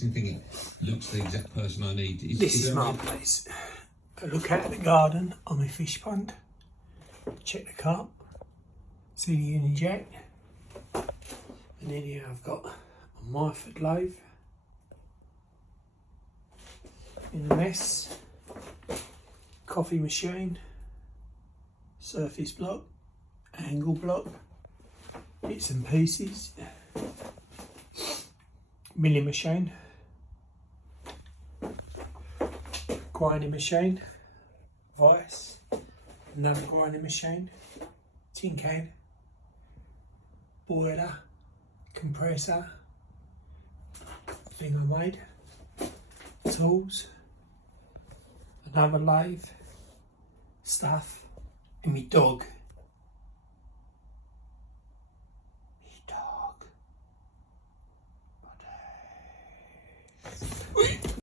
thinking, Luke's the exact person I need. This is my place. I look out at the garden on my fish pond, check the carp, see the Union Jack, and then here I've got a Myford lathe in a mess, coffee machine, surface block, angle block, bits and pieces, milling machine, grinding machine, vice, another grinding machine, tin can, boiler, compressor, thing I made, tools, another lathe, stuff, and my dog